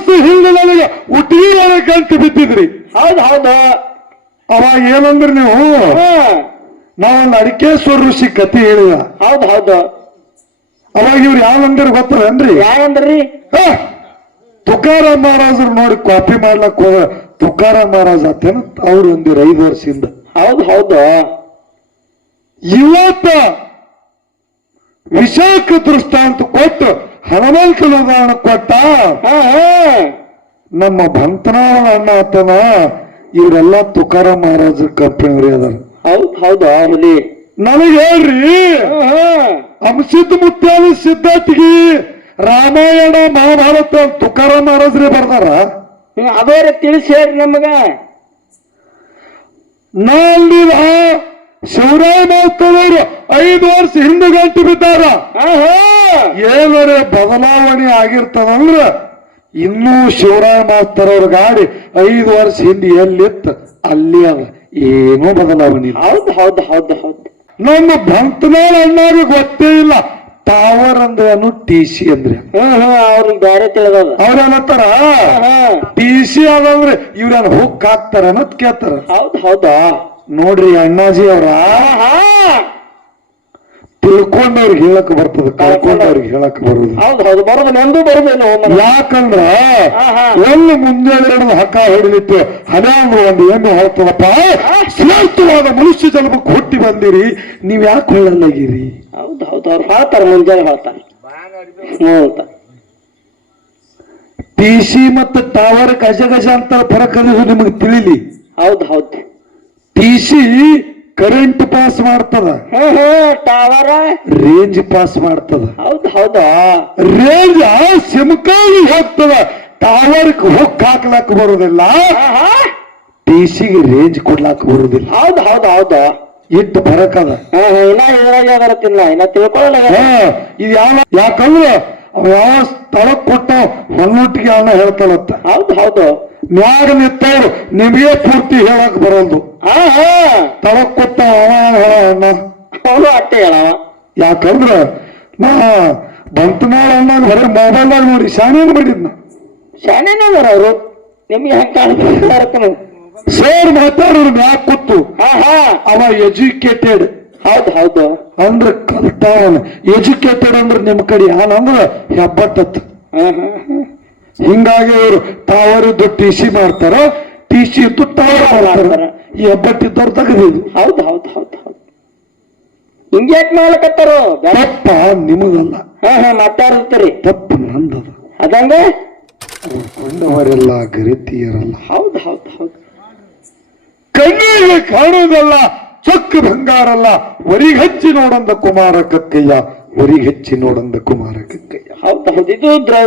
ವರ್ಷ ಹಿಂದೆ ನನಗೆ ಉಟ್ಟಿಗೆ ಗಂಟು ಬಿದ್ದಿದ್ರಿ. ಹೌದು ಹೌದು. ಅವಾಗ ಏನಂದ್ರಿ ನೀವು? ನಾವೊಂದು ಅಡಿಕೇಶ್ವರ ಋಷಿ ಕಥೆ ಹೇಳಿದ. ಹೌದು ಹೌದು. ಅವಾಗ ಇವ್ರು ಯಾವಂದ್ರ ಗೊತ್ತದೇನ್ರಿ? ಯಾವಂದ್ರಿ? ತುಕಾರಾಮ್ ಮಹಾರಾಜರು ನೋಡಿ ಕಾಪಿ ಮಾಡ್ಲಕ್ ಹೋದ ತುಕಾರಾಮ್ ಮಹಾರಾಜ್ ಆತೇನ ಅವ್ರು ಒಂದಿರು 5 ವರ್ಷದಿಂದ. ಹೌದು ಹೌದು. ಇವತ್ತ ವಿಶಾಖ ದೃಷ್ಟಾಂತ ಕೊಟ್ಟು ಹನುಮಂತನ ಉದಾಹರಣೆ ಕೊಟ್ಟ. ನಮ್ಮ ಭಂತನಾಳ ಅಣ್ಣ ಆತನ ಇವರೆಲ್ಲ ತುಕಾರಾಮ್ ಮಹಾರಾಜರ ಕಂಪನಿಯವ್ರಿ ಅದಾರ. ಹೌದು ಹೌದು. ಹುಲಿ ನನಗೆ ಹೇಳ್ರಿ, ಅಂಶಿದ್ದ ಮುತ್ಯಾಲ ಸಿದ್ಧಾರ್ಥಿಗೆ ರಾಮಾಯಣ ಮಹಾಭಾರತ ತುಕಾರಾಮ್ ಮಹಾರಾಜ್ರೆ ಬರ್ದಾರ. ಅದೇ ತಿಳಿಸಿ ಹೇಳ್ರಿ ನಮಗ. ನಾಲ್ನಿದ ಶಿವರಾಯ ಮಾಸ್ತರವರು 5 ವರ್ಷ ಹಿಂದೆ ಗಂಟು ಬಿದ್ದಾರ. ಏನಾರೆ ಬದಲಾವಣೆ ಆಗಿರ್ತದಂದ್ರ ಇನ್ನೂ ಶಿವರಾಯ ಮಾಸ್ತರ್ ಅವ್ರ ಗಾಡಿ 5 ವರ್ಷ ಹಿಂದೆ ಎಲ್ಲಿತ್ತು ಅಲ್ಲಿ ಅದ, ಏನೂ ಬದಲಾವಣೆ. ಹೌದು ಹೌದು ಹೌದು ಹೌದು. ನಮ್ಮ ಭಂತನಾಳ ಅಣ್ಣಾರಿಗೆ ಗೊತ್ತೇ ಇಲ್ಲ ಟವರ್ ಅಂದ್ರೆ ಏನು, TC ಅಂದ್ರೆ. ಅವ್ರಿಗೆ ಬೇರೆ ತಿಳಿದದ. ಅವ್ರೇನತ್ತಾರ TC ಅದಂದ್ರೆ ಇವ್ರೇನು ಹುಕ್ ಹಾಕ್ತಾರ ಅನ್ನೋದ್ ಕೇಳ್ತಾರ. ಹೌದು ಹೌದಾ. ನೋಡ್ರಿ ಅಣ್ಣಾಜಿ ಅವ್ರ ತಿಳ್ಕೊಂಡವ್ರಿಗೆ ಹೇಳಕ್ ಬರ್ತದ, ಕಳ್ಕೊಂಡವ್ರಿಗೆ ಹೇಳಕ್ ಬರುದು. ಹೌದು ಹೌದು. ಬರೋದು ನಂದು ಬರುದೇನು. ಯಾಕಂದ್ರ ಒಂದು ಮುಂಜಾನೆ ಹಕ್ಕ ಹೊಡಿಲಿತ್ತು ಹನ್ನೆರಡು ಒಂದು ಏನು ಹೇಳ್ತದಪ್ಪ, ಶ್ರೇಷ್ಠವಾದ ಮನುಷ್ಯ ಜನ್ಮಕ್ಕೆ ಹುಟ್ಟಿ ಬಂದಿರಿ, ನೀವ್ ಯಾಕೆ ಹೊಳ್ಳಲಾಗಿರಿ? ಹೌದು ಹೌದು. ಅವ್ರು ಹೇಳ್ತಾರ, ಮುಂಜಾನೆ ಹೇಳ್ತಾರೆ. TC ಮತ್ತು ಟವರ್ ಗಜ ಗಜ ಅಂತ ಫರಕ್ ಅನ್ನೋದು ನಿಮಗೆ ತಿಳಿಲಿ. ಹೌದು ಹೌದು. TC ಕರೆಂಟ್ ಪಾಸ್ ಮಾಡ್ತದ, ಟವರ್ ರೇಂಜ್ ಪಾಸ್ ಮಾಡ್ತದ. ಹೌದು ಹೌದಾ. ರೇಂಜ್ ಸಿಮ್ಕಾಗಿ ಹೋಗ್ತದ, ಟವರ್ ಹುಕ್ ಹಾಕ್ಲಾಕ್ ಬರುದಿಲ್ಲ, TCಗೆ ರೇಂಜ್ ಕೊಡ್ಲಾಕ್ ಬರುದಿಲ್ಲ. ಹೌದು ಹೌದು ಹೌದು. ಇಟ್ಟು ಫರಕ್ ಅದ. ಇನ್ನ ಇದ್ರಾಗ ತಿನ್ನ ಇನ್ನ ತಿಳ್ಕೊಳ್ಳಲ್ಲ. ಇದು ಯಾಕಂದ್ರೆ ಅವ ಯಾವ ಸ್ಥಳಕ್ ಕೊಟ್ಟ ಹೊನ್ನೊಟ್ಟಿಗೆ ಅವನ ಹೇಳ್ತಾಳತ್ತ. ಹೌದು ಹೌದು. ಮ್ಯಾಗ ನಿತ್ತವ್ರು ನಿಮಗೆ ಪೂರ್ತಿ ಹೇಳಕ್ ಬರೋದು. ಸ್ಥಳಕ್ ಕೊಟ್ಟ ಅವ ಹೇಳ ಅಣ್ಣ, ಅವನು ಅಟ್ಟೆ ಹೇಳವ. ಯಾಕಂದ್ರ ನಾ ಬಂತನಾಳ ಅಣ್ಣಾಗ ಬರೀ ಮೊಬೈಲ್ನಾಗ ನೋಡಿ ಶಾನೇನು ಮಾಡಿದ್ನ. ಶಾನೇನ ಅವರು ನಿಮ್ಗೆ ಹೆಂಗ್ ಕಾಣ್ತಾರೆ ಸರ್ ಮಾತಾಡೋರು ಮ್ಯಾಗ ಕೂತು. ಅವ ಎಜುಕೇಟೆಡ್. ಹೌದು. ಅಂದ್ರೆ ಕಲ್ತಾವನ. ಎಜುಕೇಟೆಡ್ ಅಂದ್ರೆ ನಿಮ್ ಕಡೆ ಯಾನಂದ್ರ ಹೆಬ್ಬಟ್ಟತ್. ಹಿಂಗಾಗಿ ಅವರು ಟವರ್ ಇದ್ದು TC ಮಾಡ್ತಾರ, TC ಇದ್ದು ಟವರ್ ಮಾಡ್ತಾರ. ಈ ಹೆಬ್ಬಟ್ಟಿದ್ದವ್ರು ತೆಗೆದಿದ್ದು. ಹೌದು ಹೌದು ಹೌದು ಹೌದು. ಹಿಂಗ್ಯಾಕ್ ಮಾಡ್ಲಕತ್ತಾರ? ತಪ್ಪ ನಿಮಗಲ್ಲ, ಮಾತಾಡ್ತೀರಿ. ತಪ್ಪು ನಂದದ. ಅದಂಗ ಕೊಂಡವರೆಲ್ಲ ಗರಿತಿಯರಲ್ಲ. ಹೌದು ಹೌದು ಹೌದು. ಕಣ್ಣಿಗೆ ಕಾಣುವುದಲ್ಲ ಚೊಕ್ಕ ಬಂಗಾರಲ್ಲ, ವರಿಗಚ್ಚಿ ನೋಡಂದ ಕುಮಾರ ಕಕ್ಕಯ್ಯ, ವರಿಗಚ್ಚಿ ನೋಡಂದ ಕುಮಾರ ಕಕ್ಕಯ್ಯ. ಹೌದು ಹೌದು. ಇದು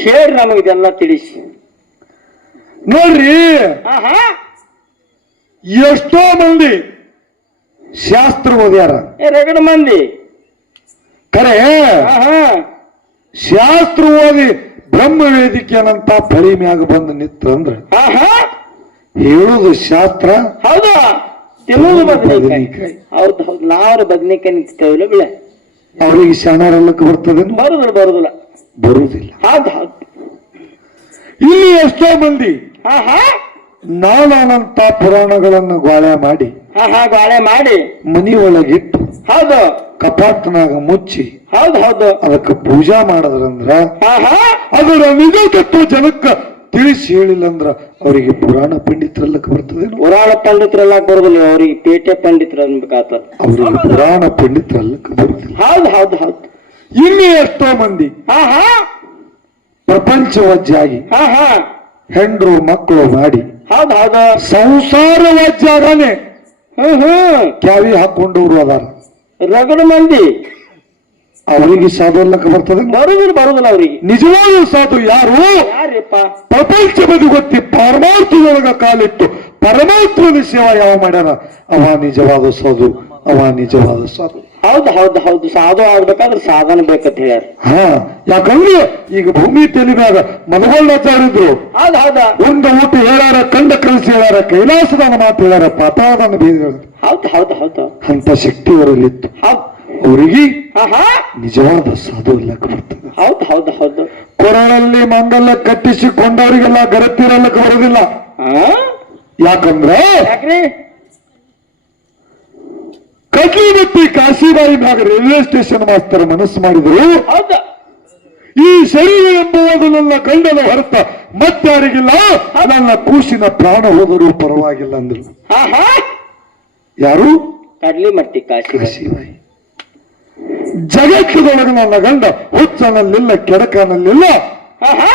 ಶೇರ್ ನಮಗಿದೆಲ್ಲ ತಿಳಿಸಿ ನೋಡ್ರಿ. ಎಷ್ಟೋ ಮಂದಿ ಶಾಸ್ತ್ರ ಓದ್ಯಾರ, ರಗಡ ಮಂದಿ ಖರೆ ಶಾಸ್ತ್ರ ಓದಿ ಬ್ರಹ್ಮ ವೇದಿಕೆಯಂತ ಫಳಿ ಮ್ಯಾಗ ಬಂದು ನಿಂತು ಅಂದ್ರ ಹೇಳುದು ಶಾಸ್ತ್ರ, ಹೌದು ತಿನ್ನುವುದು ಬದನೆಕಾಯಿ. ಹೌದು ಹೌದು. ನಾವ್ರ ಬದನೆಕಾಯಿ ನಿಂತೇವಿಲ್ಲ ಬಿಳೆ, ಅವ್ರಿಗೆ ಶಾಣಾರಲ್ಲಕ್ಕೆ ಬರ್ತದೆ? ಬರುದಿಲ್ಲ ಬರುದಿಲ್ಲ ಬರುವುದಿಲ್ಲ. ಹೌದು ಹೌದು. ಇಲ್ಲಿ ಎಷ್ಟೋ ಮಂದಿ ನಾನಾನಂತ ಪುರಾಣಗಳನ್ನು ಗಾಳೆ ಮಾಡಿ ಗಾಳೆ ಮಾಡಿ ಮನಿ ಒಳಗಿಟ್ಟು ಹೌದು ಕಪಾಟ್ನಾಗ ಮುಚ್ಚಿ ಹೌದು ಹೌದು ಅದಕ್ಕೆ ಪೂಜಾ ಮಾಡದ್ರಂದ್ರ ಅದರ ನಿಜ ತತ್ವ ಜನಕ್ಕ ತಿಳಿಸಿ ಹೇಳಿಲ್ಲ ಅಂದ್ರ ಅವರಿಗೆ ಪುರಾಣ ಪಂಡಿತರಲ್ಲಕ್ಕೆ ಬರ್ತದೆ? ಪುರಾಣ ಪಂಡಿತರೆಲ್ಲ ಬರುದಿಲ್ಲ, ಅವ್ರಿಗೆ ಪೇಟೆ ಪಂಡಿತರ ಅನ್ಬೇಕಾಗ್ತದ. ಅವ್ರಿಗೆ ಪುರಾಣ ಪಂಡಿತರಲ್ಲಕ್ಕೆ ಬರುದಿಲ್ಲ. ಹೌದು ಹೌದು ಹೌದು. ಇನ್ನು ಎಷ್ಟೋ ಮಂದಿ ಪ್ರಪಂಚವಜ್ಜಾಗಿ ಹೆಂಡ್ರು ಮಕ್ಕಳು ಮಾಡಿ ಹೌದು ಹೌದು ಸಂಸಾರ ವಜ್ಜಾಗನೆ ಕ್ಯಾವಿ ಹಾಕೊಂಡವ್ರು ಅದಾರ. ರಗಡ ಮಂದಿ. ಅವರಿಗೆ ಸಾಧು ಅಲ್ಲಕ್ಕೆ ಬರ್ತದೆ? ಬರುದಿಲ್ಲ ಬರುದಿಲ್ಲ ಅವ್ರಿಗೆ. ನಿಜವಾದ ಸಾಧು ಯಾರು? ಯಾರಿಪ್ಪ? ಪ್ರಪಂಚ ಬದಿ ಗೊತ್ತಿ ಪರಮಾರ್ಥದೊಳಗ ಕಾಲಿಟ್ಟು ಪರಮಾತ್ಮನ ಸೇವಾ ಯಾವ ಮಾಡ್ಯಾರ ಅವ ನಿಜವಾದ ಸಾಧು, ಅವ ನಿಜವಾದ ಸಾಧು. ಹೌದು ಹೌದು ಹೌದು. ಸಾಧು ಆಗ್ಬೇಕಾದ್ರೆ ಸಾಧನ ಬೇಕಂತ ಹೇಳ್ಯಾರ. ಯಾಕಂದ್ರೆ ಈಗ ಭೂಮಿ ತೆಲಿಮ್ಯಾಗ ಮಧುಗೊಳ್ಳಾಚಾರಿದ್ರು. ಹೌದು ಹೌದ. ಒಂದು ಊಟ ಹೇಳ್ಯಾರ, ಕಂಡ ಕನಸು ಹೇಳ್ಯಾರ, ಕೈಲಾಸದಾನ ಮಾತು ಹೇಳ್ಯಾರ, ಪಾತಾಳದಾನ ಬೀದ. ಹೌದು ಹೌದು ಹೌದು. ಅಂತ ಶಕ್ತಿ ಅವರಲ್ಲಿತ್ತು. ಅವರಿಗೆ ಆಹಾ ನಿಜವಾದ ಸಾಧು ಅಲ್ಲಕ್ಕೆ ಬರ್ತದೆ. ಹೌದು ಹೌದು ಹೌದು. ಕೊರಳಲ್ಲಿ ಮಂಗಲ ಕಟ್ಟಿಸಿಕೊಂಡವರಿಗೆಲ್ಲ ಗರತಿರಲ್ಲಕ್ಕೆ ಬರೋದಿಲ್ಲ. ಯಾಕಂದ್ರೆ ಯಾಕ್ರಿ? ಕಡ್ಲಿ ಮತ್ತು ಕಾಶಿಬಾಯಿ ಮ್ಯಾಗ ರೈಲ್ವೆ ಸ್ಟೇಷನ್ ಮಾಸ್ತರ ಮನಸ್ಸು ಮಾಡಿದ್ರು, ಹೌದು. ಈ ಶರೀರ ಎಂಬುವುದು ನನ್ನ ಗಂಡನ ಹೊರತ ಮತ್ತಾರಿಗಿಲ್ಲ, ನನ್ನ ಕೂಸಿನ ಪ್ರಾಣ ಹೋದರೂ ಪರವಾಗಿಲ್ಲ ಅಂದ್ರು. ಆಹಾ ಯಾರು? ಕಡ್ಲಿ ಮಟ್ಟಿ ಕಾಶಿ. ಕಾಶಿಬಾಯಿ. ಜಗತ್ತದೊಳಗೆ ನನ್ನ ಗಂಡ ಹುಚ್ಚನಲ್ಲಿಲ್ಲ, ಕೆಡಕನಲ್ಲಿಲ್ಲ. ಆಹಾ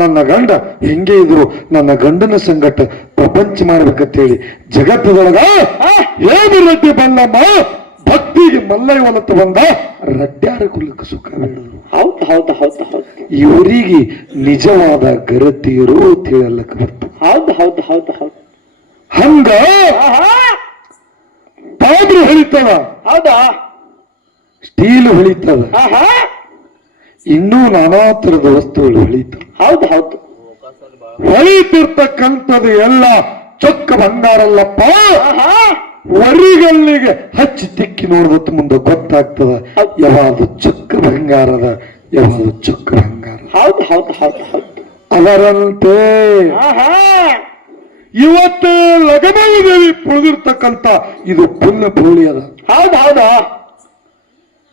ನನ್ನ ಗಂಡ ಹೆಂಗೆ ಇದ್ರು ನನ್ನ ಗಂಡನ ಸಂಗಟ ಪ್ರಪಂಚ ಮಾಡ್ಬೇಕಂತೇಳಿ ಜಗತ್ತದೊಳಗ ಹೇಗೆ ರೆಡ್ಡಿ ಬಲ್ಲಮ್ಮ ಭಕ್ತಿಗೆ ಮಲ್ಲೈ ಹೊಲತ್ತು ಬಂದ ರಡ್ಡ್ಯಾರ ಕುಲಕ್ಕೆ ಸುಖ ಹೇಳಿದ್ರು. ಹೌದು ಹೌದು ಹೌದು ಹೌದು. ಇವರಿಗೆ ನಿಜವಾದ ಗರತಿಯರು ತಿಳಲಕ್ಕೆ ಬರ್ತದೆ. ಹೌದು ಹೌದು ಹೌದು ಹೌದು. ಹಂಗ ಆಹಾ ತಾಮ್ರ ಹೊಳಿತದ, ಹೌದಾ? ಸ್ಟೀಲ್ ಹೊಳಿತದ, ಆಹಾ ಇನ್ನೂ ನಾನಾ ತರದ ವಸ್ತುಗಳು ಹೊಳಿತವ. ಹೌದು ಹೌದು. ಹೊಳಿತಿರ್ತಕ್ಕಂಥದ್ದು ಎಲ್ಲ ಚೊಕ್ಕ ಬಂಗಾರಲ್ಲಪ್ಪ. ಆಹಾ ವರಿಗಲ್ಲಿಗೆ ಹಚ್ಚಿ ತಿಕ್ಕಿ ನೋಡಿದತ್ತು ಮುಂದೆ ಗೊತ್ತಾಗ್ತದ ಯಾವುದು ಚೊಕ್ಕ ಬಂಗಾರದ, ಯಾವುದು ಚೊಕ್ಕ ಬಂಗಾರ. ಹೌದು ಹೌದು ಹೌದು ಹೌದು. ಅದರಂತೆ ಆಹಾ ಇವತ್ತು ಲಗಮಾಯಿ ದೇವಿ ಪುಳಿದಿರ್ತಕ್ಕಂಥ ಇದು ಪುಲ್ಲ ಪುಳಿ ಅದ. ಹೌದು ಹೌದು.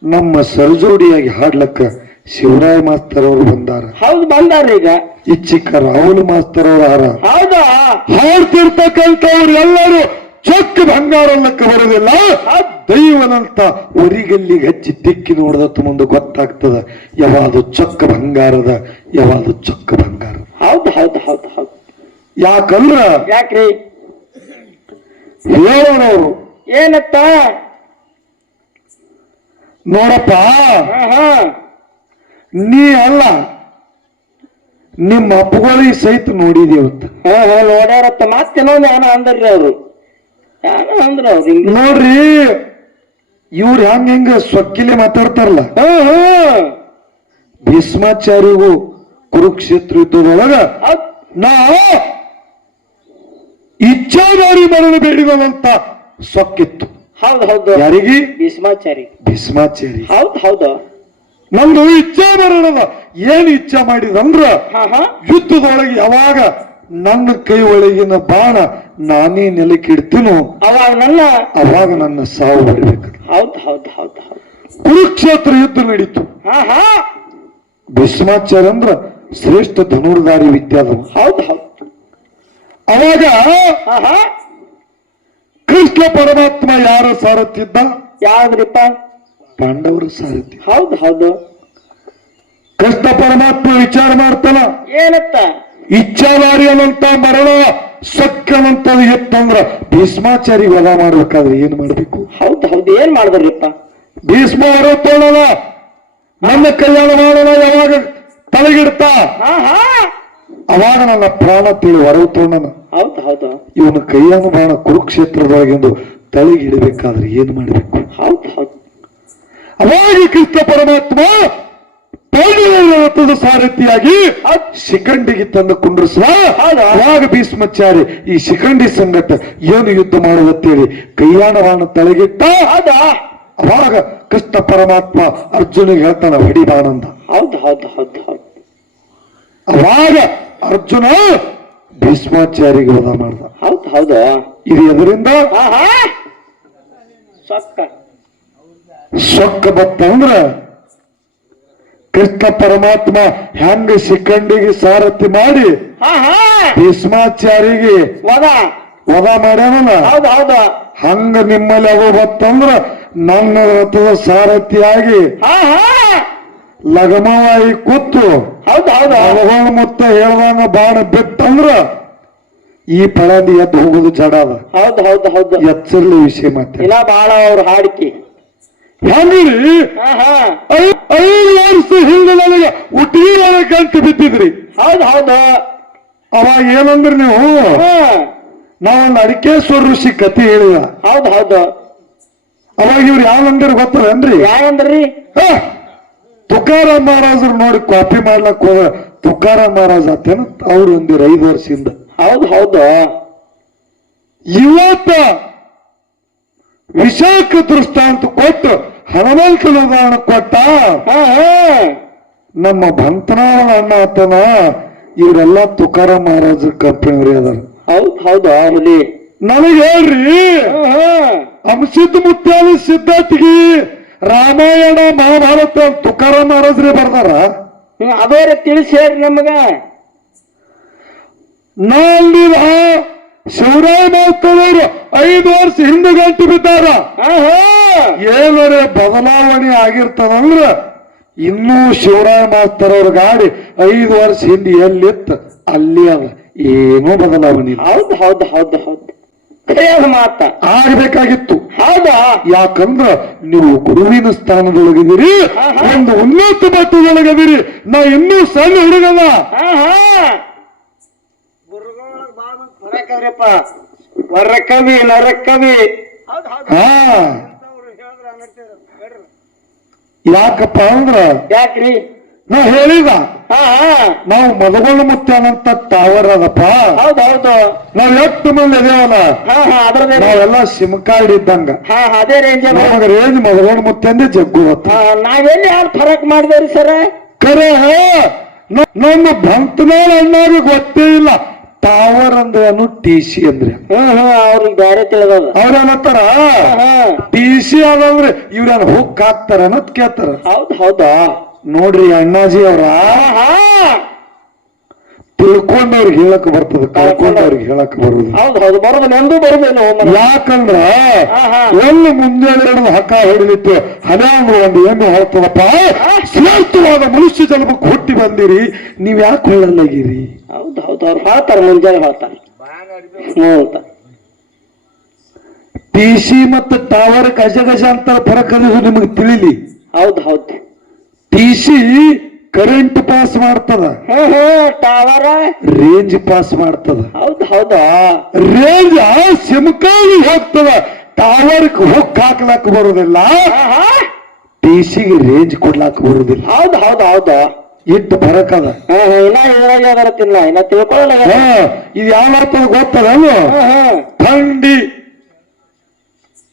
ನಮ್ಮ ಸರಜೋಡಿಯಾಗಿ ಹಾಡ್ಲಕ್ಕ ಶಿವರಾಯ ಮಾಸ್ತರ್ ಅವರು ಬಂದಾರ. ಹೌದು ಬಂದಾರ್ರಿ ಈಗ. ಇಚ್ಚಿಕ ರಾಹುಲ್ ಮಾಸ್ತರ್ ಅವರು ಹಾರ ಹೌದಾ? ಹಾಡ್ತಿರ್ತಕ್ಕಂಥವ್ರು ಎಲ್ಲರೂ ಚೊಕ್ಕ ಬಂಗಾರಲ್ಲಕ್ಕ ಬರೋದಿಲ್ಲ. ದೈವನಂತ ಒರಿಗಲ್ಲಿಗೆ ಹಚ್ಚಿ ತಿಕ್ಕಿ ನೋಡಿದತ್ತು ಮುಂದೆ ಗೊತ್ತಾಗ್ತದ ಯಾವುದು ಚೊಕ್ಕ ಬಂಗಾರದ, ಯಾವುದು ಚೊಕ್ಕ ಬಂಗಾರ. ಹೌದು ಹೌದು ಹೌದು ಹೌದು. ಯಾಕಂದ್ರ ಯಾಕ್ರಿ? ಹೇಳೋಣವರು ಏನತ್ತ? ನೋಡಪ್ಪ, ಆಹಾ ನೀ ಅಲ್ಲ ನಿಮ್ಮ ಅಪ್ಪಗಳಿಗೆ ಸಹಿತ ನೋಡಿದೇವತ್ತ. ಹಾ ಹಾ ನೋಡ್ಯಾರತ್ತ. ಮತ್ತೇನೋ ಏನೋ ಅಂದ್ರಿ ಅವ್ರು, ಏನೋ ಅಂದ್ರ ಅವ್ರು ಹಿಂಗ. ನೋಡ್ರಿ ಇವ್ರು ಹೆಂಗ ಸೊಕ್ಕಿಲೆ ಮಾತಾಡ್ತಾರಲ್ಲ, ಭೀಷ್ಮಾಚಾರ್ಯಗೂ ಕುರುಕ್ಷೇತ್ರ ಯುದ್ಧದೊಳಗ ನಾ ಇಚ್ಛಾಧಾರಿ ಮರಣ ಬೇಡಿದವಂತ ಸೊಕ್ಕಿತ್ತು. ಹೌದು ಹೌದು. ಯಾರಿಗೆ? ಭೀಷ್ಮಾಚಾರಿ. ಭೀಷ್ಮಾಚಾರಿ. ಹೌದು ಹೌದು. ನಮ್ದು ಇಚ್ಛಾ ಮರಣದ ಏನ್ ಇಚ್ಛಾ ಮಾಡಿದಂದ್ರ ಹಾ ಹಾ ಯುದ್ಧದೊಳಗೆ ಯಾವಾಗ ನನ್ನ ಕೈ ಒಳಗಿನ ಬಾಣ ನಾನೇ ನೆಲಕ್ಕಿಡ್ತೀನೋ ಅವಾಗ ನನ್ನ ಸಾವು ಬರಬೇಕು. ಹೌದು ಹೌದು ಹೌದು ಹೌದು. ಕುರುಕ್ಷೇತ್ರ ಯುದ್ಧ ನಡೀತು. ಹಾ ಹಾ ಭೀಷ್ಮಾಚಾರ್ಯ ಅಂದ್ರ ಶ್ರೇಷ್ಠ ಧನುರ್ಧಾರಿ ವಿದ್ಯಾದವ. ಹೌದು ಹೌದು. ಅವಾಗ ಹಾ ಹಾ ಕೃಷ್ಣ ಪರಮಾತ್ಮ ಯಾರ ಸಾರಥಿದ್ದ? ಯಾವ್ದ್ರಿಪ್ಪ? ಪಾಂಡವರ ಸಾರಥಿ. ಹೌದು ಹೌದು. ಕೃಷ್ಣ ಪರಮಾತ್ಮ ವಿಚಾರ ಮಾಡ್ತಾನ, ಏನತ್ತ? ಇಚ್ಛಾಧಾರಿ ಅನ್ನಂತ ಮರಣ ಸಕ್ಕನಂತದ್ದು ಎತ್ತಂದ್ರ ಭೀಷ್ಮಾಚಾರಿ ವಧ ಮಾಡ್ಬೇಕಾದ್ರೆ ಏನ್ ಮಾಡ್ಬೇಕು? ಹೌದು ಹೌದು. ಏನ್ ಮಾಡಿದ್ರಿಪ್ಪ? ಭೀಷ್ಮ ಹೊರತೋಳನ ನನ್ನ ಕಲ್ಯಾಣ ಮಾಡೋಣ ಯಾವಾಗ ತಲೆಗಿಡ್ತಾ ಹಾ ಹಾ ಅವಾಗ ನನ್ನ ಪ್ರಾಣ ತಿಳಿ ಹೊರತೋಣನ. ಹೌದು ಹೌದು. ಇವನ ಕೈಯನ್ನು ಬಾಣ ಕುರುಕ್ಷೇತ್ರದೊಳಗೆಂದು ತಲೆಗಿಡಬೇಕಾದ್ರೆ ಏನ್ ಮಾಡ್ಬೇಕು? ಹೌದು ಹೌದು. ಅವಾಗ ಕೃಷ್ಣ ಪರಮಾತ್ಮ ರಥದ ಸಾರಥಿಯಾಗಿ ಶಿಖಂಡಿಗೆ ತಂದು ಕುಂಡ್ರಿಸುವ. ಅವಾಗ ಭೀಷ್ಮಾಚಾರ್ಯ ಈ ಶಿಖಂಡಿ ಸಂಗಟ ಏನು ಯುದ್ಧ ಮಾಡುತ್ತೇಳಿ ಕೈಯಾಣ ಬಾಣ ತಲೆಗಿಟ್ಟ. ಅವಾಗ ಕೃಷ್ಣ ಪರಮಾತ್ಮ ಅರ್ಜುನಿಗೆ ಹೇಳ್ತಾನ ಹೊಡಿ ಬಾಣಂದ. ಹೌದು ಹೌದು ಹೌದು ಹೌದು. ಅವಾಗ ಅರ್ಜುನ ಭೀಷ್ಮಾಚಾರ್ಯಗೆ ವಧ ಮಾಡ್ದ. ಹೌದು ಹೌದು. ಇದು ಎದರಿಂದ ಸೊಕ್ಕ ಬತ್ತಂದ್ರ ಕೃಷ್ಣ ಪರಮಾತ್ಮ ಹೆಂಗ ಶಿಖಂಡಿಗೆ ಸಾರಥಿ ಮಾಡಿ ಭೀಷ್ಮಾಚಾರ್ಯಗೆ ವಧ ಮಾಡ್ಯಾನಲ್ಲ, ಹೌದು ಹೌದು. ಹಂಗ ನಿಮ್ಮಲ್ಲಿ ಅದು ಬತ್ತಂದ್ರ ನನ್ನ ರಥದ ಸಾರಥಿಯಾಗಿ ಲಗಮವಾಗಿ ಕೂತು ಹೌದು ಹೌದು ಅವಗಳು ಮುತ್ತ ಹೇಳ್ದಂಗ ಬಾಣ ಬಿತ್ತಂದ್ರ ಈ ಪಳಂದಿ ಎದ್ದು ಹೋಗುದು ಜಡ ಅದ. ಹೌದು ಹೌದು ಹೌದು. ಎಚ್ಚರ್ಲಿ ವಿಷಯ ಮಾತ್ರ ಇಲ್ಲ ಬಾಳ ಅವ್ರ ಹಾಡಿಕೆ ಹೆಂಗ್ರಿ 5 ವರ್ಷ ಹಿಂದೆ ನನಗೆ ಉಟೀರ ಗಂಟು ಬಿದ್ದಿದ್ರಿ. ಹೌದು ಹೌದು. ಅವಾಗ ಏನಂದ್ರಿ ನೀವು? ನಾವೊಂದು ಅಡಿಕೇಶ್ವರ ಋಷಿ ಕಥೆ ಹೇಳಿದ. ಹೌದು ಹೌದು. ಅವಾಗ ಇವ್ರು ಯಾವಂದ್ರ ಗೊತ್ತದೇನ್ರಿ? ಯಾವಂದ್ರಿ? ತುಕಾರಾಮ್ ಮಹಾರಾಜರು ನೋಡಿ ಕಾಪಿ ಮಾಡ್ಲಕ್ ಹೋದ ತುಕಾರಾಮ್ ಮಹಾರಾಜ್ ಆತೇನ ಅವ್ರು ಒಂದಿರ 5 ವರ್ಷದಿಂದ. ಹೌದು ಹೌದು. ಇವತ್ತ ವಿಶಾಖ ದೃಷ್ಟಾಂತ ಕೊಟ್ಟು ಹನುಮಂತನ ಉದಾಹರಣೆ ಕೊಟ್ಟ. ಹಾ ಹಾ ನಮ್ಮ ಭಂತನಾಳ ಅಣ್ಣ ಆತನ ಇವರೆಲ್ಲ ತುಕಾರಾಮ್ ಮಹಾರಾಜ ಕಂಪನಿಯವ್ರಿ ಅದಾರ. ಹೌದಾ ಹುಲಿ. ನನಗೆ ಹೇಳ್ರಿ, ಅಂಶಿದ್ದ ಮುತ್ಯಾಲ ಸಿದ್ಧಾರ್ಥಿಗೆ ರಾಮಾಯಣ ಮಹಾಭಾರತ ತುಕಾರಾಮ್ ಮಹಾರಾಜ್ರೆ ಬರ್ದಾರ. ಅದೇ ತಿಳಿಸಿ ಹೇಳ್ರಿ ನಮಗ. ನಾಲ್ನಿದ ಶಿವರಾಯ ಮಾಸ್ತವರು 5 ವರ್ಷ ಹಿಂದೆ ಗಂಟು ಬಿದ್ದಾರ. ಏನರೆ ಬದಲಾವಣೆ ಆಗಿರ್ತದಂದ್ರ ಇನ್ನೂ ಶಿವರಾಯ ಮಾಸ್ತರ್ ಅವ್ರ ಗಾಡಿ 5 ವರ್ಷ ಹಿಂದೆ ಎಲ್ಲಿತ್ತು ಅಲ್ಲಿ ಅದ, ಏನೂ ಬದಲಾವಣೆ ಇಲ್ಲ. ಹೌದು ಹೌದು ಹೌದು ಹೌದು ಸರಿಯಾದ ಮಾತ. ಆಗ್ಬೇಕಾಗಿತ್ತು. ಹೌದಾ? ಯಾಕಂದ್ರ ನೀವು ಗುರುವಿನ ಸ್ಥಾನದೊಳಗಿದ್ದೀರಿ, ಒಂದು ಉನ್ನತ ಮಟ್ಟದೊಳಗದಿರಿ. ನಾ ಇನ್ನೂ ಸಣ್ಣ ಹುಡುಗದ. ವರಕವಿ ನರಕವಿ. ಹಾ ಯಾಕಪ್ಪ ಅಂದ್ರ ಯಾಕ್ರಿ? ನಾ ಹೇಳಿದ ಹಾ ನಾವು ಮದಗೊಂಡ ಮುತ್ಯಾನಂತ ಟವರ್ ಅದಪ್ಪ. ಹೌದೌದು. ನಾವ್ ಎಷ್ಟು ಮಂದಿ ಅದೇವಲ್ಲ, ಹಾ ಹಾ ಅದ್ರದೇ. ನಾವೆಲ್ಲ ಸಿಮ್ ಕಾರ್ಡ್ ಇದ್ದಂಗ. ಹಾ ಅದೇ ರೇಂಜ್. ನಮಗ ರೇಂಜ್ ಮದಗೊಂಡ ಮುತ್ಯಂದೇ ಜಗ್ಗು ಹೊತ್ತ. ನಾವೆಲ್ಲಿ ಯಾರು ಫರಕ್ ಮಾಡಿದೇವ್ರಿ ಸರ? ಖರೆ ನಮ್ಮ ಭಂತನಾಳ ಅಣ್ಣಾರಿಗೆ ಗೊತ್ತೇ ಇಲ್ಲ ಟವರ್ ಅಂದ್ರೇನು, TC ಅಂದ್ರೆ. ಅವ್ರಿಗೆ ಬ್ಯಾರೆ ತಿಳಿದದ. ಅವ್ರೇನತ್ತಾರ TC ಅದಂದ್ರೆ ಇವ್ರೇನ್ ಹುಕ್ ಹಾಕ್ತಾರ ಅನ್ನೋದ್ ಕೇಳ್ತಾರ. ಹೌದ್ ಹೌದಾ? ನೋಡ್ರಿ ಅಣ್ಣಾಜಿ ಅವ್ರ ತಿಳ್ಕೊಂಡವ್ರಿಗೆ ಹೇಳಕ್ ಬರ್ತದ, ಕಳ್ಕೊಂಡವ್ರಿಗೆ ಹೇಳಕ್ ಬರುದು. ಹೌದ್ ಹೌದು ಬರೋದು ನಂದು ಬರುದೇನು. ಯಾಕಂದ್ರ ಒಂದು ಮುಂಜಾನೆ ಹಕ್ಕ ಹೊಡಿಲಿತ್ತು ಹನ್ನೆರಡು ಒಂದು ಏನು ಹೇಳ್ತದಪ್ಪ, ಶ್ರೇಷ್ಠವಾದ ಮನುಷ್ಯ ಜನ್ಮಕ್ಕೆ ಹುಟ್ಟಿ ಬಂದಿರಿ, ನೀವ್ ಯಾಕೆ ಹೇಳಲ್ಲಾಗಿರಿ? ಹೌದ್ ಹೌದು ಅವ್ರು ಹೇಳ್ತಾರ, ಮುಂಜಾನೆ ಹೇಳ್ತಾರೆ. TC ಮತ್ತು ಟವರ್ ಗಜ ಗಜ ಅಂತ ಫರಕ್ ಅದು ನಿಮಗೆ ತಿಳಿಲಿ. ಹೌದ್ ಹೌದು. TC ಕರೆಂಟ್ ಪಾಸ್ ಮಾಡ್ತದ, ಟವರ್ ರೇಂಜ್ ಪಾಸ್ ಮಾಡ್ತದ. ಹೌದ್ ಹೌದಾ? ರೇಂಜ್ ಸಿಮ್ಕಾಗಿ ಹೋಗ್ತದ, ಟವರ್ ಹುಕ್ ಹಾಕ್ಲಾಕ್ ಬರುದಿಲ್ಲ, TCಗೆ ರೇಂಜ್ ಕೊಡ್ಲಾಕ್ ಬರುದಿಲ್ಲ. ಹೌದ್ ಹೌದ್ ಹೌದಾ? ಇಟ್ಟು ಬರಕದ. ಇನ್ನ ಇದ್ರಾಗ ತಿನ್ನ ಇನ್ನ ತಿಳ್ಕೊಳ್ಳಲ್ಲ. ಇದು ಯಾವ ಅರ್ಥದ ಗೊತ್ತದ? ಥಂಡಿ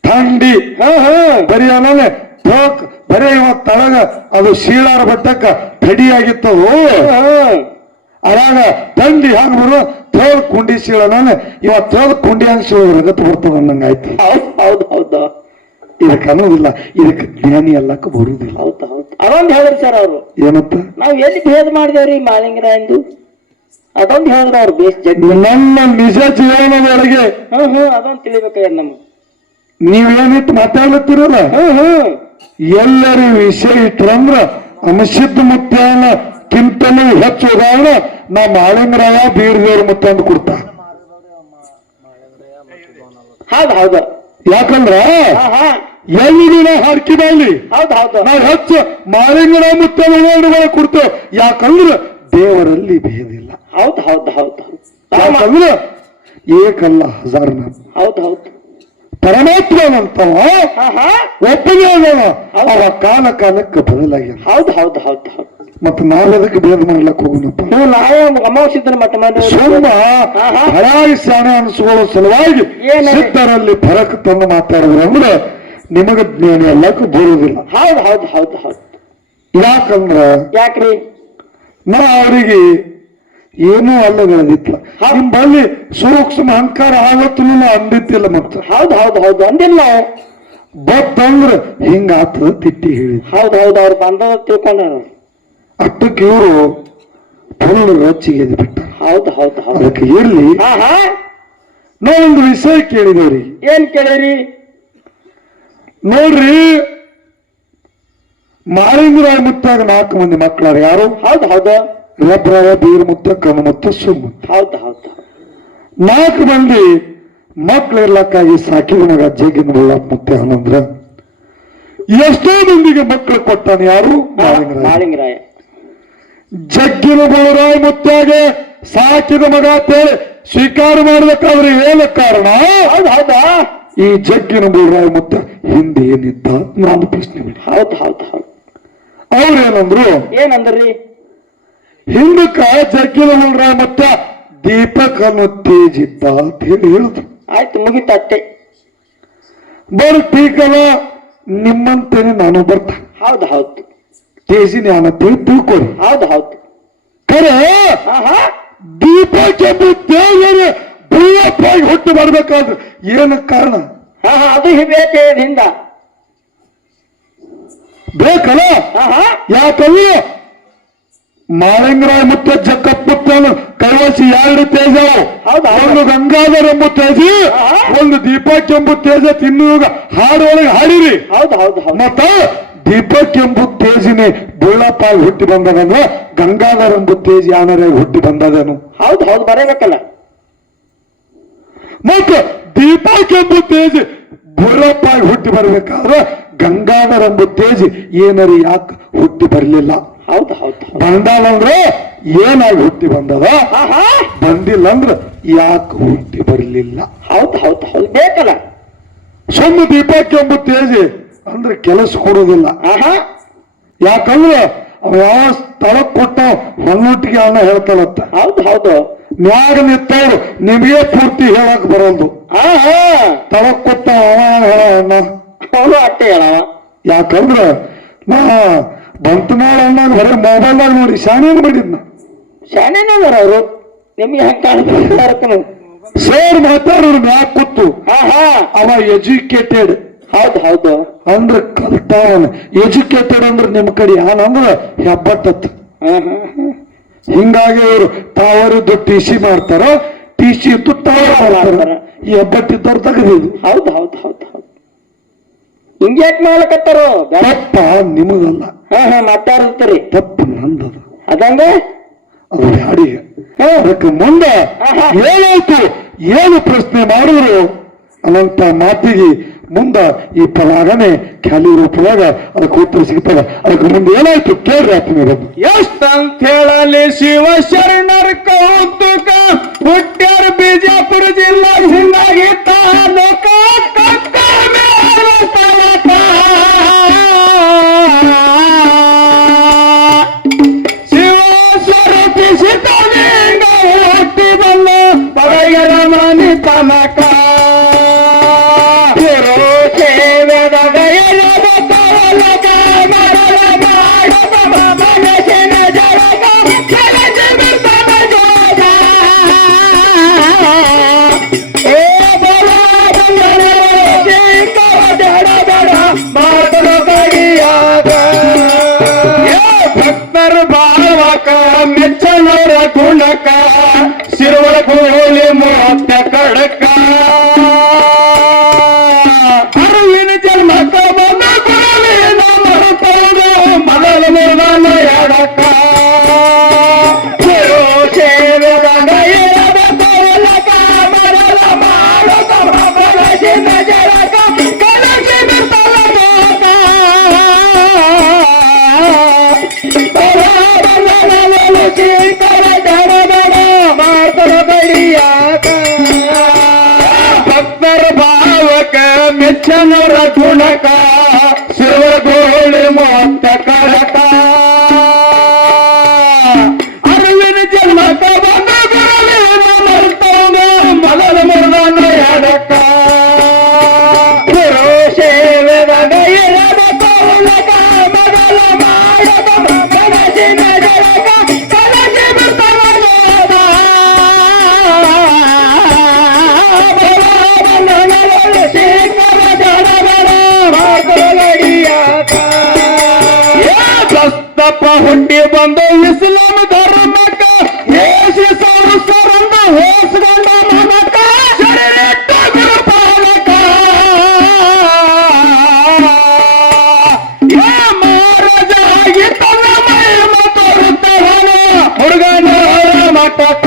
ಥಂಡಿ ಬರೀ ಆಮೇಲೆ ಬರೀ ಇವತ್ ತಳಗ ಅದು ಶೀಳಾರ ಬಟ್ಟಕ್ಕ ಥಡಿ ಆಗಿತ್ತದು. ಅವಾಗ ಥಂಡಿ ಹಂಗ ಬರುವ ಥೋದ್ ಕುಂಡಿ ಶೀಳನ ಇವತ್ ಥೋದ್ ಕುಂಡಿ ಹಂಗ ಶೀಳ ರಗತ್ ಬರ್ತದ ಅನ್ನಂಗ ಆಯ್ತು. ಹೌದು ಹೌದು. ಇದಕ್ಕೆ ಅನ್ನೋದಿಲ್ಲ, ಇದಕ್ಕೆ ಜ್ಞಾನಿ ಎಲ್ಲಕ್ಕ ಬರುದಿಲ್ಲ. ಹೌದು ಹೌದು. ಅದೊಂದು ಹೇಳಿದ್ರು ಸರ್ ಅವ್ರು. ಏನಂತ? ನಾವ್ ಎಲ್ಲಿ ಭೇದ ಮಾಡಿದೇವ್ರಿ ಮಾಲಿಂಗರ ಎಂದು ಅದೊಂದು ಹೇಳಿದ್ರು ಅವ್ರು. ಬೇಸ್ ಜಗ್ ನನ್ನ ನಿಜ ಜೀವನದೊಳಗೆ ಅದೊಂದು ತಿಳಿಬೇಕಾಗ್ಯದ ನಮ್ಗೆ. ನೀವೇನಿಟ್ಟು ಮಾತಾಡ್ಲತ್ತಿರಲ್ಲ, ಎಲ್ಲರೂ ವಿಷಯ ಇಟ್ರಂದ್ರ ಅಂಶಿದ್ದ ಮುತ್ಯಾನ ಕಿಂತಲೂ ಹೆಚ್ಚು ಉದಾಹರಣೆ ನಾ ಮಾಳಿಂಗರಾಯ ಬೀರ್ದೇವ್ರ ಮುತ್ತ ಅಂತ ಕೊಡ್ತಾ. ಹೌದು ಹೌದು. ಯಾಕಂದ್ರ ಎಲ್ಲಿ ನಾ ಹಾಡ್ಕಿ ಬಾಯ್ಲಿ ಹೌದು ಹೌದು ನಾವು ಹೆಚ್ಚು ಮಾಳಿಂಗರಾಯ ಮುತ್ತ ಉದಾಹರಣೆಗಳ ಕೊಡ್ತೇವೆ. ಯಾಕಂದ್ರ ದೇವರಲ್ಲಿ ಭೇದಿಲ್ಲ. ಹೌದು ಹೌದು ಹೌದು. ಯಾಕಂದ್ರ ಏಕಲ್ಲ ಹಜಾರ್ ನಾಮ. ಹೌದು ಹೌದು. ಪರಮಾತ್ಮನಂತವ ಒಬ್ಬನೇ ಅದವ, ಅವ ಕಾಲ ಕಾಲಕ್ಕೆ ಬದಲಾಗ್ಯಾನ. ಹೌದು ಹೌದು ಹೌದು ಹೌದು. ಮತ್ತ ನಾವೆದಕ್ಕೆ ಭೇದ ಮಾಡ್ಲಕ್ ಹೋಗೋಣಪ್ಪ? ನಾವೇ ಅಮಾವಾಸ್ಯನ ಮಟ್ಟ ಮಾಡಿ ಸುಮ್ಮ ಹರಾಯಿ ಶಾಣೆ ಅನಿಸ್ಕೊಳ್ಳೋ ಸಲುವಾಗಿ ಸಿದ್ಧರಲ್ಲಿ ಫರಕ್ ತಂದು ಮಾತಾಡಿದ್ರೆ ಅಂದ್ರೆ ನಿಮಗ ಜ್ಞಾನ ಎಲ್ಲಕ್ಕೂ ಬರುವುದಿಲ್ಲ. ಹೌದು ಹೌದು ಹೌದು ಹೌದು. ಯಾಕಂದ್ರ ಯಾಕ್ರಿ? ನಾ ಅವರಿಗೆ ಏನೂ ಅಲ್ಲಗಳದಿತ್ತು. ನಿಮ್ ಬಲ್ಲಿ ಸೂಕ್ಷ್ಮ ಅಹಂಕಾರ ಆಗತ್ತು ಅಂದಿತ್ತಿಲ್ಲ. ಮತ್ತ ಹೌದು ಹೌದು ಹೌದು ಅಂದಿಲ್ಲ ನಾವು. ಬತ್ತಂದ್ರ ಹಿಂಗ ಆತದ ತಿಟ್ಟಿ ಹೇಳಿ. ಹೌದು ಹೌದು. ಅವ್ರು ಬಂದ ತಿಳ್ಕೊಂಡಾರ. ಅಷ್ಟಕ್ಕೆ ಇವರು ಫುಲ್ ರೊಚ್ಚಿಗೆ ಬಿಟ್ಟ. ಹೌದು ಹೌದು ಹೌದು. ಅದಕ್ಕೆ ಇರ್ಲಿ, ನಾವೊಂದು ವಿಷಯ ಕೇಳಿದೇವ್ರಿ. ಏನ್ ಕೇಳಿರಿ? ನೋಡ್ರಿ, ಮಾಳಿಂಗರಾಯ ಮುತ್ತಾಗ 4 ಮಂದಿ ಮಕ್ಕಳಾರ. ಯಾರು? ಹೌದು ಹೌದು. ರಬ್ರಾಯ, ಬೀರ್ ಮುತ್ತ, ಕಣ್ಣು ಮುತ್ತ, ಸುಮ್ಮ. ಹೌದು ಹೌದು. 4 ಮಂದಿ ಮಕ್ಳು ಇರ್ಲಕ್ಕಾಗಿ ಸಾಕಿದ ಮಗ ಜಗ್ಗಿನ ಮುಳ್ಳಪ್ಪ ಮುತ್ತೆ ಅನ್ನಂದ್ರ ಎಷ್ಟೋ ಮಂದಿಗೆ ಮಕ್ಕಳು ಕೊಟ್ಟಾನ. ಯಾರು? ಮಾಳಿಂಗರಾಯ. ಜಗ್ಗಿನ ಬುಳರಾಯ ಮುತ್ತಾಗೆ ಸಾಕಿದ ಮಗ ಅಂತೇಳಿ ಸ್ವೀಕಾರ ಮಾಡ್ಬೇಕಾದ್ರೆ ಏನ ಕಾರಣ? ಹೌದು ಹೌದಾ? ಈ ಜಗ್ಗಿನ ಬುಳರಾಯ ಮುತ್ತ ಹಿಂದೆ ಏನಿದ್ದ ನಾನು ಪ್ರಶ್ನೆ ಮಾಡಿ. ಹೌದು ಹೌದು ಹೌದು. ಅವ್ರೇನಂದ್ರು? ಏನಂದ್ರಿ? ಹಿಂದಕ್ಕ ಜಗ್ಗಿನ ಬುಳರಾಯ ಮುತ್ತ ದೀಪಕ್ ಅನ್ನೋ ತೇಜಿದ್ದ ಅಂತ ಹೇಳಿ ಹೇಳಿದ್ರು. ಆಯ್ತು, ಮುಗಿತಟ್ಟೆ. ಬರ್ ಟೀಕಲ್ಲ ನಿಮ್ಮಂತೇನೆ ನಾನು ಬರ್ತಾ ಹೌದು ಹೌದು ತೇಜಿನಿ ಅನ್ನತ್ತೇಳಿ ತಿಳ್ಕೊರಿ. ಹೌದು ಹೌದು. ಖರೆ ಆಹಾ ದೀಪ ಕೆಂಪು ತೇಜನೆ ಬುಳ್ಳಪ್ಪಾಗಿ ಹುಟ್ಟು ಬರ್ಬೇಕಾದ್ರೆ ಏನು ಕಾರಣ ಹಾ ಅದು ಬೇಕೆಯಿಂದ ಬೇಕಲ್ಲ? ಆಹಾ ಯಾಕಲ್ಲ ಮಾಳಿಂಗರಾಯ ಮುತ್ತ ಜಕ್ಕಪ್ಪ ಮುತ್ತನು ಕೈವಸಿ ಎರಡು ತೇಜ, ಹೌದಾ? ಒಂದು ಗಂಗಾಧರ ಎಂಬ ತೇಜಿ, ಆಹಾ. ಒಂದು ದೀಪಕ್ ಎಂಬ ತೇಜ ತಿನ್ನುವಾಗ ಹಾಡೊಳಗೆ ಹಾಡಿರಿ. ಹೌದು ಹೌದು ಹೌದು. ಮತ್ತ ದೀಪಕ್ ಎಂಬ ತೇಜಿನಿ ಬುಳ್ಳಪ್ಪಾಗಿ ಹುಟ್ಟಿ ಬಂದದನು, ಗಂಗಾಧರ ಎಂಬ ತೇಜಿ ಆನರಾಗಿ ಹುಟ್ಟಿ ಬಂದದನು. ಹೌದು ಹೌದು ಬರಬೇಕಲ್ಲ. ಮತ್ತ ದೀಪಕ್ ಎಂಬ ತೇಜಿ ಬುಳ್ಳಪ್ಪಾಗಿ ಹುಟ್ಟಿ ಬರ್ಬೇಕಾದ್ರೆ ಗಂಗಾಧರ ಎಂಬ ತೇಜಿ ಏನರಿ ಯಾಕೆ ಹುಟ್ಟಿ ಬರ್ಲಿಲ್ಲ? ಹೌದು ಹೌದು ಹೌದು. ಬಂದಾಳಂದ್ರೆ ಏನಾಗಿ ಹುಟ್ಟಿ ಬಂದದ, ಆಹಾ ಬಂದಿಲ್ಲ ಅಂದ್ರ ಯಾಕೆ ಹುಟ್ಟಿ ಬರ್ಲಿಲ್ಲ? ಹೌದು ಹೌದು ಹೌದು ಬೇಕಲ್ಲ. ಸುಮ್ಮ ದೀಪಕ್ ಎಂಬ ತೇಜಿ ಅಂದ್ರೆ ಕೆಲಸ ಕೊಡುವುದಿಲ್ಲ. ಆಹಾ ಯಾಕಂದ್ರೆ ಅವ ಯಾವ ಸ್ಥಳಕ್ ಕೊಟ್ಟ ಹೊನ್ನೊಟ್ಟಿಗೆ ಅಣ್ಣ ಹೇಳ್ತಾನತ್ತ. ಹೌದು ಹೌದು. ಮ್ಯಾಗ ನಿತ್ತವ್ರು ನಿಮಗೆ ಪೂರ್ತಿ ಹೇಳಕ್ ಬರೋದು. ಆಹಾ ಸ್ಥಳಕ್ ಕೊಟ್ಟ ಅವ ಹೇಳ ಅಣ್ಣ. ಅವನು ಅಟ್ಟೆ ಹೇಳವ. ಯಾಕಂದ್ರ ನಾ ಬಂತನಾಳ ಅಣ್ಣ ಬರೀ ಮೊಬೈಲ್ದಾಗ ನೋಡಿ ಶಾನೇನ್ ಮಾಡಿದ್ನ. ಶಾಣೆನೇ ಅವರು ನಿಮ್ಗೆ ಹೆಂಗ್ ಕಾಣಿಸ್ತಾರೆ. ಸರ್ ಮಾತಾಡೋರು ಮ್ಯಾಗ ಕೂತು ಆಹಾ ಅವ ಎಜುಕೇಟೆಡ್ ಹೌದು ಹೌದು. ಅಂದ್ರ ಕಲ್ತಾವನ್. ಎಜುಕೇಟೆಡ್ ಅಂದ್ರ ನಿಮ್ ಕಡೆ ಯಾನಂದ್ರ ಹೆಬ್ಬಟ್ಟತ್. ಆಹಾ ಹಿಂಗಾಗಿ ಇವರು ತಾವರಿದ್ದು ಟಿ ಸಿ ಮಾಡ್ತಾರ, ಟಿ ಸಿ ಇದ್ದು ತಾವರ್ ಮಾಡ್ತಾರ. ಈ ಹೆಬ್ಬಟ್ಟಿದ್ದವ್ರು ತೆಗೆದಿದ್ದು ಹೌದು ಹೌದು ಹೌದು ಹೌದು. ಹಿಂಗ್ಯಾಕ್ ಮಾಡ್ಲಕತ್ತಾರೋ ತಪ್ಪ ನಿಮಗಲ್ಲ, ಹಾ ಮಾತಾಡ್ತೀರಿ ತಪ್ಪು ನಂದದ. ಅದಂಗೆ ಅದು ಹಾಡಿಗೆ ಅದಕ್ಕೆ ಮುಂದೆ ಏನಾಯ್ತು ಏನು ಪ್ರಶ್ನೆ ಮಾಡಿದ್ರು ಅನ್ನಂತ ಮಾತಿಗೆ ಮುಂದ ಈ ಫಲಾಗನೆ ಖಾಲಿ ರೂಪದಾಗ ಅದಕ್ಕೆ ಉತ್ತರ ಸಿಗ್ತದ. ಅದಕ್ಕೆ ಮುಂದೆ ಏನಾಯ್ತು ಕೇಳ್ರಿ ಆತ್ಮೀಯ ಬಂದು. ಎಷ್ಟಂತ ಹೇಳಲಿ ಶಿವ ಶರಣರ ಕೌತುಕ ಹುಟ್ಟ್ಯಾರ ಬಿಜಾಪುರ ಜಿಲ್ಲಾ ಹಿಂಗಾಗಿ ತಾಲೂಕ ಶಿವ ಸ್ವರೂಪಿಸಿದ ಹುಟ್ಟಿ ಬಂದ ಬಡಗರ ಮನಿ ತನಕ ಭಕ್ತರ ಭಾವಕ ಮೆಚ್ಚನವರ ಗುಣಕ ಶಿರವರ ಕೋಳಿ ಮೂವತ್ತ ಕಡಕ ಅರುವಿನ ಜನ್ಮಕ ಬಂದ ಗುರುವಿನ ಮರುತವನ ಮೊದಲ ಮೊದಲ ಎಡಕ ಗುರು ಸೇವೆದಾಗ ಇರದ ತೋಲಕ ಮೊದಲ ಮಾಡಕ ಬಳಸಿದ ಜಳಕ ಕಲಸಿದ ತಲಕ ಭಕ್ತರ ಭಾವಕ ಮೆಚ್ಚನವರ ಗುಣಕ ಶಿವರ ಗೋಳಿ ಮೊತ್ತ ಕಡಕ ಅರಿವಿನ ಜನ್ಮಕ ಬಂದ ಗುರುವಿನ ಮರ್ತವನ ಮೊದಲ ಮೊದಲ ಎಡಕ ಗುರು ಸೇವೆದಾಗ ಇರದ ತೋಲಕ ಮೊದಲ ಮಾಡಕ ಬಳಸಿದ ಜಳಕ ಕಲಸಿ ಬಿಡ್ತವನೋದ ಶೇಖರ ಜಡಬಡ ಮಾತುಗಳಿಯಾಕ ಪ್ರಸ್ತಪ ಹುಟ್ಟಿ ಬಂದು ಇಸ್ಲಾಂ ಧರ್ಮಕ್ಕ ಏಸಿ ಸಂವತ್ಸರಂದ ಹೋಸ್ಕೊಂಡ ಮನಕ ಶರೀರಟ್ಟ ಗುರುಪಾಲಕ ಮಹಾರಾಜಾಗಿ ತನ್ನ ಮಹಿಮ ತೋರುತ್ತವನ ಹುಡುಗನ ಮಠಕ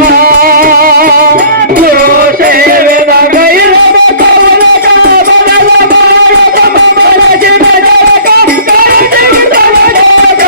ಗುರು ಸೇವೆದಾಗ ಇರದ ಕವನಕ ಬದಲ ಮಾಡಕ ಬಳಸಿದ ಜಳಕ ಕಲಿಸಿದ ಜಳಕ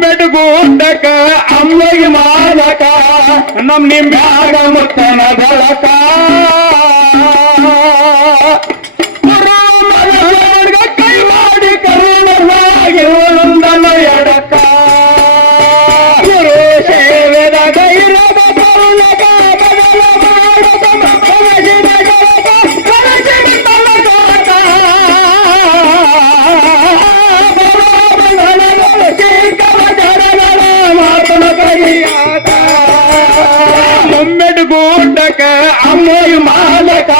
ಮುಂಬೆಟಗುಂಡಕ ಅಮ್ಮಗೆ ಮಾಲಕ ನಮ್ ನಿಂಬ್ಯಾಗ ಮುತ್ತನ ಬೆಳಕ ಕೈ ಮಾಡಿ ಕರುಣವಾಗಿರುವುದನ್ನು ಎಡಕ ಗುರು ಸೇವೆದ ಗೈರದ ಕರುಣಕ ಬದಲ ಮಾಡದ ಕನಸಿನ ಜಳಕ ಕನಸಿನ ತಲಕ ಮಾತನ ಕೈಯಾಟ ಮುಂಬೆಟಗುಂಡಕ ಅಮ್ಮೋಯ್ ಮಾಲಕ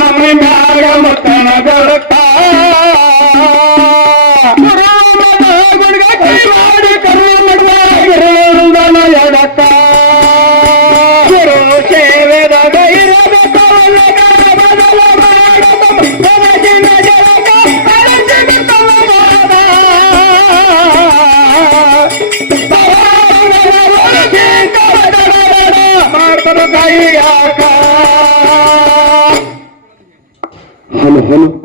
ನಮ್ಮ ಮ್ಯಾಗ ಮತನ ಬೆಳಕ ಕೈ ಮಾಡಿ ಕರುಣವಾಗಿರುವುದನ್ನು ಎಡಕ ಗುರು ಸೇವೆದ ಗೈರದ ಕವಲಕ ಬದಲ ಮಾಡದ ಕನಸಿನ ಜಳಕ ಕನಸಿನ ತಲವಾದ ಹಲೋ ಹಲೋ